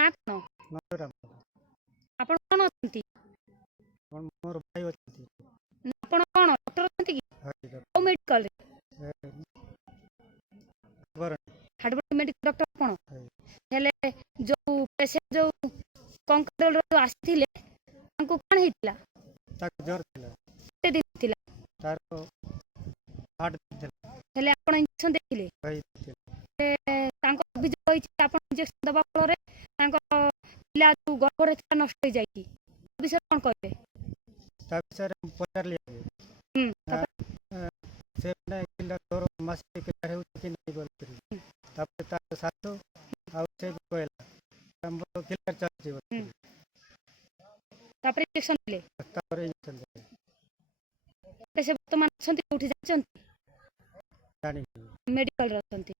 ना कौन नंदराम आपण कौन अछंती मोर भाई अछि आपण कौन डॉक्टर अछंती कि ओ मेडिकल हार्डवर्ड मेडिकल डॉक्टर कौन हेले जो पेशेंट जो कंकरल रो आसीथिले तांको कोन हेतिला ताक जोर थिला केते दिन थिला तार 8 दिन थिला हेले आपण इंजेक्शन देखिले भाई तांको अभियोग होइछि आपण इंजेक्शन दबा फलरे तांको पिला जो गर्भरे थिला नष्ट हो जाइछि विषय कोन कहबे ता विषय पचार लिया से ने किला तोर मासे के रहउ कि नहीं बोल करी तापर ता सासु आ से कोइला हमरो किला चल जीव तापर इंजेक्शन दिले तापर इंजेक्शन दे कैसे वर्तमान छंती उठी जाचंती जानी मेडिकल रहचंती